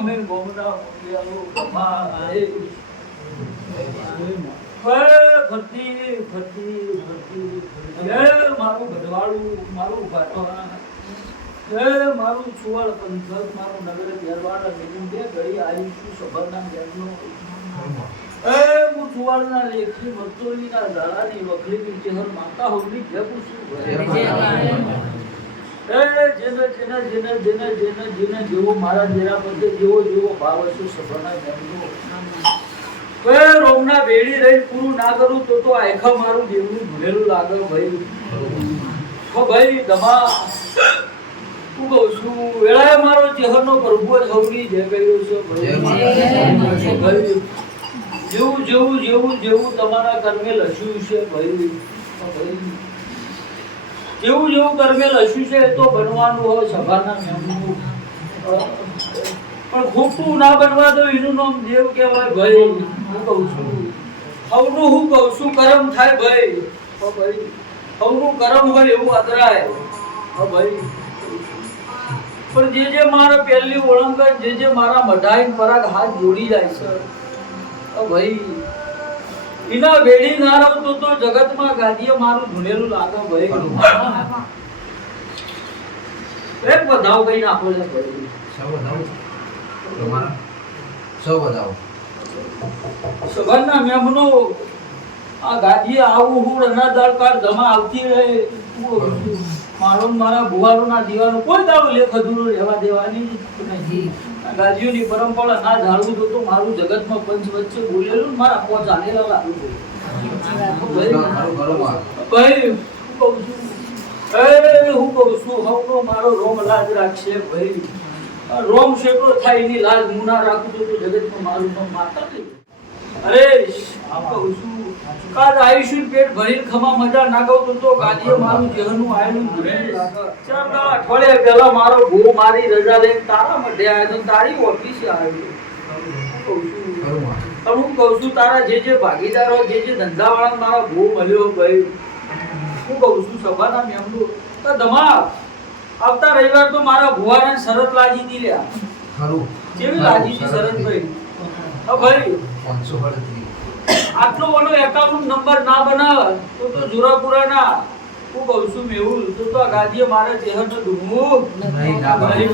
અમે ગોમના મોગિયાલો કમાએ ફરતી મારું ગઢવાળું મારું ભાટવા મારું છુવાડ પંથક મારું નગર ઘેરવાડા મેલું બે ઘડી આવી છું સભરના ઘેરનો હું છુવાડના લેખી મસ્તોરીના ઝાડાની વખરીની ચહેર માતા હોગની જગું છું જેને જેવો મારા જેરા બધે જેવો ભાવ હશે સભરના ઘેરનો રોમના બેડી રહી પૂરું ના કરું તો આખા મારું દેવનું ભૂલેલું લાગે ભાઈ ભાઈ દમા હું કહું છું વેળાએ મારો ચહેરનો પ્રભુ સૌની જય કર્યો છે ભાઈ જેવું તમારા કર્મે લખ્યું છે ભાઈ જેવું કર્મે લખ્યું છે તો બનવાનું હોય સભાના મેમનું પણ ખોટું ના બનવા દો એનું નામ દેવ કહેવાય ભાઈ હું કહું છું હવનું હું કહું છું કરમ થાય ભાઈ હવનું કરમ હોય એવું અતરાય ભાઈ પણ જે મારા પહેલી ઓળંગ જે મારા મઢાઈ પરાગ હાથ જોડી જાય છે ભાઈ એના વેડી ના રહું તો જગતમાં ગાદીએ મારું ધૂનેલું લાગે ભાઈ એક બધાવ કઈ નાખો છે ભાઈ સભાના મેમનો આ ગાદીએ આવું હું રનાદાળકાર જમા આવતી રહે મારા બુવારોના દીવાનો કોઈ દાડો લેખ અધૂરો રહેવા દેવાની નથી ગાદીઓની પરંપરા ના જાળવું તો મારું જગતમાં પંચ વચ્ચે બોલેલું મારા પોચ આલેલા લાગુ ભાઈ હું કહું છું હવનો મારો રોમ લાજ રાખશે ભાઈ રોમ શેકો થાય એની લાજ મુના રાખું તો જગતમાં મારું નામ માતા નહીં અરે કહું છું કાદ આયુષ્ય પેટ ભરીને ખમા મજા ના કહું તો ગાદીએ મારું જહનું આયેલું ચાર અઠવાડિયા પહેલા મારો ભૂ મારી રજા લઈને તારા મઢે આવ્યો તો તારી ઓફિસે આવ્યો હું કહું છું તારા જે ભાગીદારો જે ધંધાવાળા મારા ભૂ મળ્યો ભાઈ હું કહું છું સભાના મેમનું તો દમા આવતા રવિવાર તો મારા ભુવાને શરત લાજી દી લ્યા ખરું કેવી લાજી દી શરત ભાઈ હા ભાઈ 538 આટલો વડો એકાઉન્ટ નંબર ના બનાવ તો જુરાપુરા ના હું કહું છું મેહુલ તો આ ગાદીએ મારે ચહેર તો દુમવું નહીં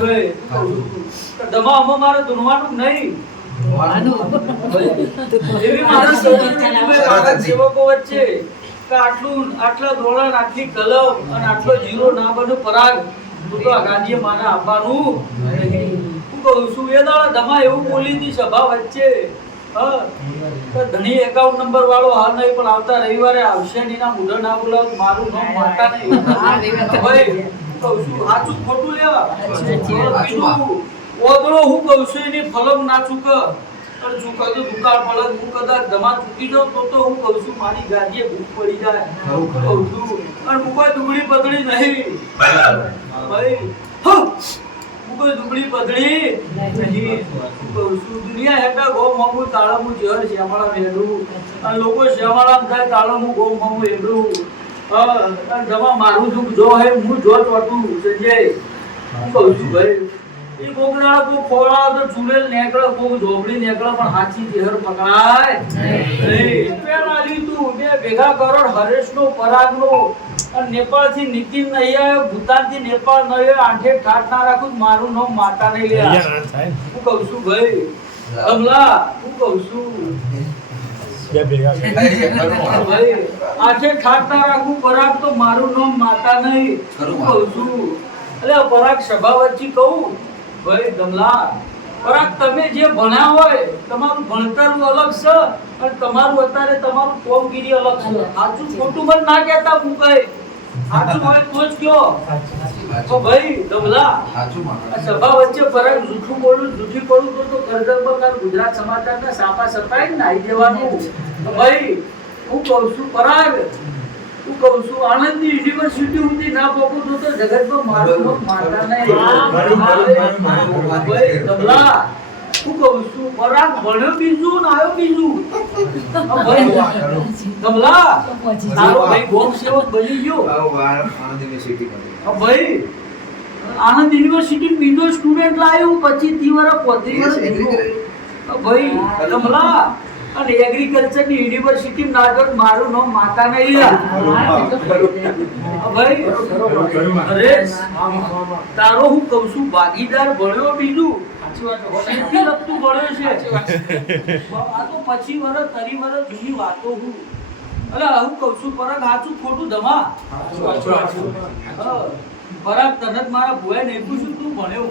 ભાઈ દમા અમે મારે દુનવાનું નહીં એવી મારા સેવકો વચ્ચે કે આટલા દોડન આટલી કલમ અને આટલો જીરો ના બનો પરાગ તો આ ગાદીએ મારે આપવાનું હું કહું છું એ દાડા દમા એવું બોલી હતી સભા વચ્ચે ધણી એકાઉન્ટ નંબર વાળો હાલ નહીં પણ આવતા રવિવારે આવશે એના મુઢા ના બોલાવ મારું નામ માતા નહીં ભાઈ કહું છું સાચું ખોટું લેવા ઓદળો હું કહું છું એની ફલમ ના ચૂક ચૂકા તો દુકાળ પડે હું કદાચ દમા ચૂકી જાઉં તો હું કહું છું મારી ગાદીએ ભૂખ પડી જાય કહું છું અને હું કોઈ દુબળી પતળી નહીં ભાઈ કોઈ દુબળી પતળી નહીં કહું છું દુનિયા હેઠા ગો મામું તાળમું જર શ્યામાળા મેળવું અને લોકો શ્યામાળા થાય તાળમું ગો મામું એડું જમા મારું દુઃખ જો હે હું જો ચોટું સંજય હું કહું છું ભાઈ એ કોકના કો ખોળા તો ચૂલેલ નેકળો કોક ઝોપડી નેકળો પણ હાચી જેહર પકડાય નહીં પેલા લીધું બે ભેગા કરોડ હરેશનો પરાગનો અને નેપાળ થી નીતિન નહીં આવ્યો ભૂતાન થી નેપાળ નહીં આવ્યો આંઠે ઠાઠ ના રાખું મારું નામ માતા નહીં લે હું કહું છું ભાઈ કમલા હું કહું છું ભાઈ આંઠે ઠાઠ ના રાખું પરાગ તો મારું નામ માતા નહીં હું કહું છું એટલે પરાગ સભા વચ્ચે કહું ભાઈ ગમલા પરાગ તમે જે ભણ્યા હોય તમારું ભણતર અલગ છે અને તમારું અત્યારે તમારું કોમગીરી અલગ છે સાચું ખોટું મત ના કહેતા હું કહે સાચું હોય તો જ કયો તો ભાઈ ગમલા સભા વચ્ચે પરાગ જૂઠું બોલું જૂઠી બોલું તો કરજણ પર ગુજરાત સમાચારના સાપા સપાઈ નાઈ દેવાનું ભાઈ હું કહું છું પરાગ હું કહું છું આણંદની યુનિવર્સિટી સુધી ના પહોંચું તો જગતમાં મારું માતા નહીં ભાઈ ગમલા હું કહું છું પરાગ ભણ્યો બીજું ને આવ્યો બીજું ગમલા તારો ભાઈ ગોમ સેવક બની ગયો ભાઈ આનંદ યુનિવર્સિટી બીજો સ્ટુડન્ટ લાવ્યો 25 વર્ષ 35 વર્ષ ભાઈ કમલા અને એગ્રીકલ્ચર ની યુનિવર્સિટી નાગર મારું નામ માતા નહીં ભાઈ અરે તારો હું કહું છું ભાગીદાર ભણ્યો બીજું ખેતી લગતું ભણ્યો છે આ તો 25 વર્ષ 30 વર્ષ જૂની વાતો હું અરે હું કહું છું પરક સાચું ખોટું ધમા પરક તને મારા ભુએ નહીં પૂછ્યું તું ભણ્યો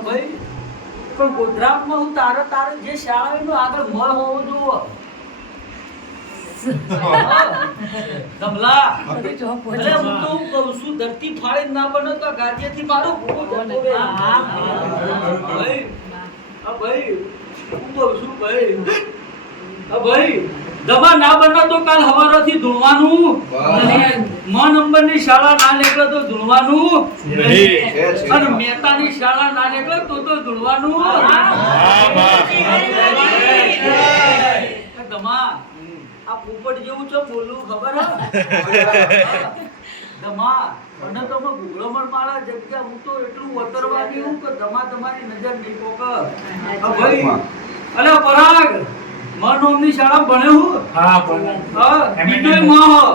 ભાઈ પણ ગોધરામાં હું તારે જે શાળા એનો આગળ મળ હોવો જોવો કમલા અરે હું તો કહું છું ધરતી ફાળી ના બને તો ગાજેથી મારો ભૂકો જતો રહે ભાઈ ભાઈ હું કહું છું ભાઈ દવા ના બને તો કાલ હવારથી ધૂણવાનું મ નંબરની શાળા ના નીકળે તો ધૂણવાનું અને મહેતાની શાળા ના નીકળે તો ધૂણવાનું દમા આ પોપટ જેવું છે બોલું ખબર દમા અને તો ગુગળો મર મારા જગ્યા હું તો એટલું વતરવાની હું કે દમા તમારી નજર નહીં પોક ભાઈ અલે પરાગ મનોમની શાળા ભણ્યો હું હા બીજો માં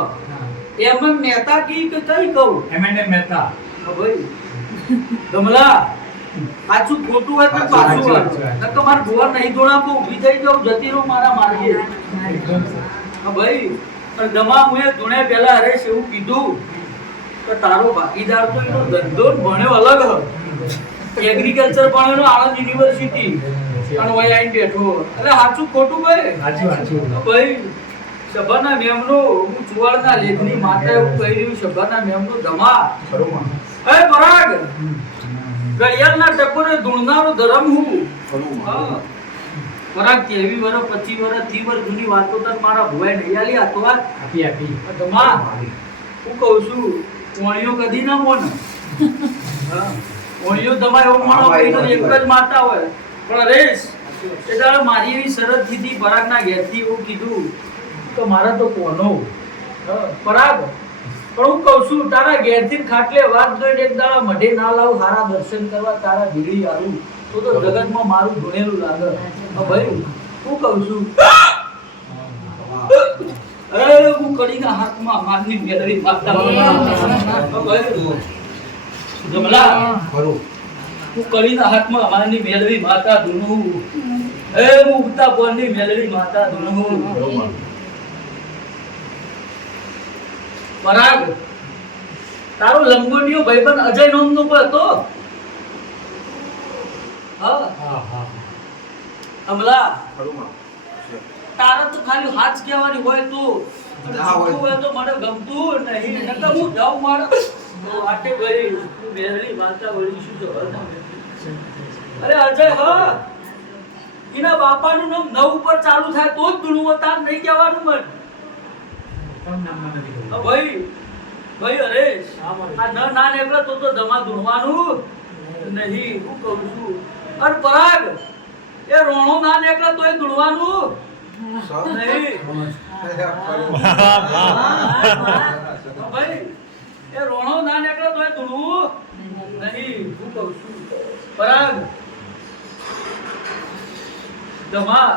એમ મહેતા કી કે કઈ કહું એમને મહેતા ભાઈ કમલા સાચું ખોટું હોય તો પાછું હોય નકર માર ગોવા નહીં દોડાપો ઊભી થઈ જાઉં જતી રહું મારા માર્ગે ભાઈ પણ દમા મુએ ધૂણે પહેલા હરેશ એવું કીધું કે તારો ભાગીદાર તો એનો ધંધો ભણ્યો અલગ એગ્રીકલ્ચર ભણ્યો આણંદ યુનિવર્સિટી અને વય આઈને બેઠો એટલે સાચું ખોટું ભાઈ સાચું ભાઈ સભાના મેમનો હું ચુવાડના લેખની માતા એવું કહી રહ્યું સભાના મેમનો ધમા એ પરાગ ગળિયાળના ટકોરે ધૂણનારો ધરમ હું પરાગ 23 વર્ષ 25 વર્ષ 30 વર્ષ જૂની વાતો તક મારા ભુવાએ નહીં આલી આ તો આપી ધમા હું કહું છું કોણીઓ કદી ના મોન કોણીઓ ધમા એવો માણો કહીનો એક જ માતા હોય પણ રેશ એટલે મારી એવી શરત કીધી પરાગના ઘેરથી એવું કીધું તો મારા તો કોનો પરાગ પણ હું કહું છું તારા ઘેરથી ખાટલે વાત જોઈને એક દાડા મઢે ના લાવ હારા દર્શન કરવા તારા ભીડી આવું તો જગતમાં મારું ધૂણેલું લાગે ભાઈ હું કહું છું અરે હું કડીના હાથમાં મારની મેળવી માતા જમલા હું કડીના હાથમાં મારની મેળવી માતા ધૂણું એ હું ઉગતા પોરની મેળવી માતા ધૂણું પરાગ તારો લંગોટીયો ભાઈબંધ અજય નોમનો પર હતો અમલા તારા તો ખાલી હાથ કહેવાની હોય તો હોય તો મને ગમતું નહીં નકર હું જાઉં મારે તો આટે ગઈ મેરલી માતા વળી શું તો અરે અજય હા એના બાપાનું નામ નવ ઉપર ચાલુ થાય તો જ ધૂણું તાર નહીં કહેવાનું મન ભાઈ ભાઈ હરેશ આ ના નીકળે તો ધમા ધૂણવાનું નહીં હું કહું છું અરે પરાગ એ રોણો ના નીકળે તો એ ધૂણવાનું નહીં ભાઈ એ રોણો ના નીકળે તો એ ધૂણવું નહીં હું કહું છું પરાગ ધમા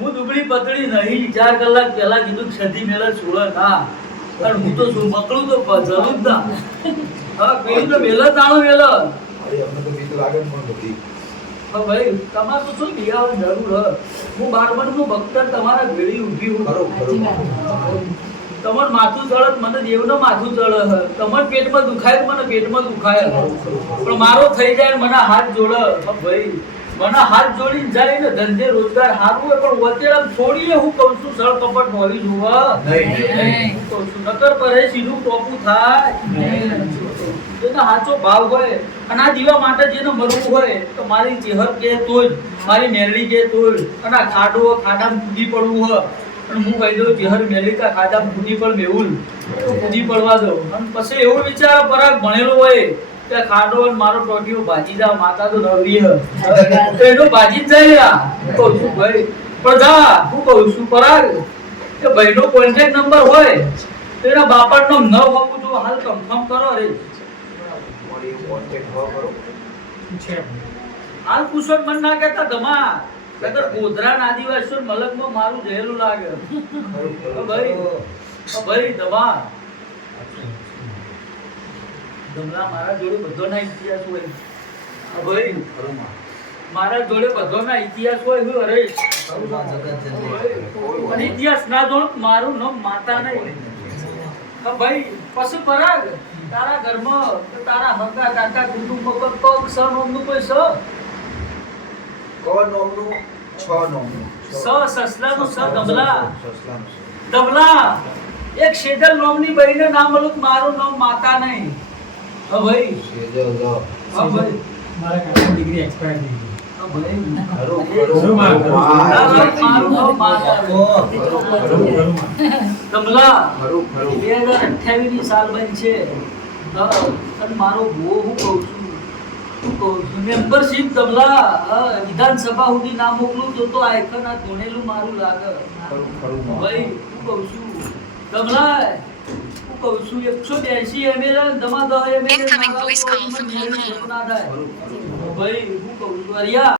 હું દુબળી પતળી નહીં 4 કલાક પહેલા કીધું સધી મેળા છોડે ના અને હું તો શું પકડું તો જરૂર ના હા પેલી તો મેલા તાણો મેલા અમને તો બીક લાગે પણ બધી હા ભાઈ તમાર તો શું બિયાવાની જરૂર હું 12 નું ભક્તર તમારા ઘડી ઊભી હું તમાર માથું ચડત મને દેવનો માથું ચડે તમાર પેટમાં દુખાય મને પેટમાં દુખાય પણ મારો થઈ જાય મને હાથ જોડે ભાઈ મને હાથ જોડીને જાય ને ધંધે રોજગાર હારું હોય પણ વચેડા છોડીએ હું કહું છું સળ કપટ મોવી જોવા નહીં કહું છું નકર કરે સીધું ટોપું થાય જેનો સાચો ભાવ હોય અને આ દીવા માટે જેને મરવું હોય તો મારી ચેહર કે તોય મારી મેરડી કે તોય અને આ ખાડામાં કૂદી પડવું હોય અને હું કહી દઉં ચેહર મેરડી કા ખાડામાં કૂદી પડ મેવું તો કૂદી પડવા દો અને પછી એવું વિચાર પરાગ ભણેલો હોય કે ખાડો મારો ટોટીઓ ભાજી જા માતા તો નવરી તો એનો ભાજી જ જાય કહું છું ભાઈ પણ જા હું કહું છું પરાગ કે ભાઈનો કોન્ટેક્ટ નંબર હોય તો એના બાપાનું નામ ન હોવું જો હાલ કન્ફર્મ કરો રે વળી કોન્ટેક્ટ હો કરો હાલ પૂછો મન ના કહેતા ધમા કદર ગોધરા આદિવાસી મલકમાં મારું જહેલું લાગે ભાઈ ધમા ધમલા મારા જોડે બધો ના ઇતિહાસ હોય ભાઈ મારા જોડે બધો ના ઇતિહાસ હોય હું અરે પણ ઇતિહાસ ના જોડ મારું નામ માતા નહીં ભાઈ પશુ પરાગ તારા ઘરમાં તારા હગા કાકા કુટુંબ પર કોક સ નોમનું કોઈ સ ક નોમનું છ નોમનું સ સસલાનું સ દમલા એક શેજલ નોમની બહેને નામ ઓલું મારું નામ માતા નહીં હા ભાઈ હા ભાઈ મારા કાકા ડિગ્રી એક્સપાયર થઈ ગઈ હા ભાઈ મારું મારું નામ માતા દમલા 2028 ની સાલ બનશે અને મારો બહુ હું કહું છું મેમ્બરશિપ દમલા વિધાનસભા સુધી નામ મોકલું તો આયકન આ ધોણેલું મારું લાગે ભાઈ હું કહું છું દમલા હું કહું છું 182 ml દમા 10 ml Incoming voice call from home. ભાઈ હું કહું છું અરિયા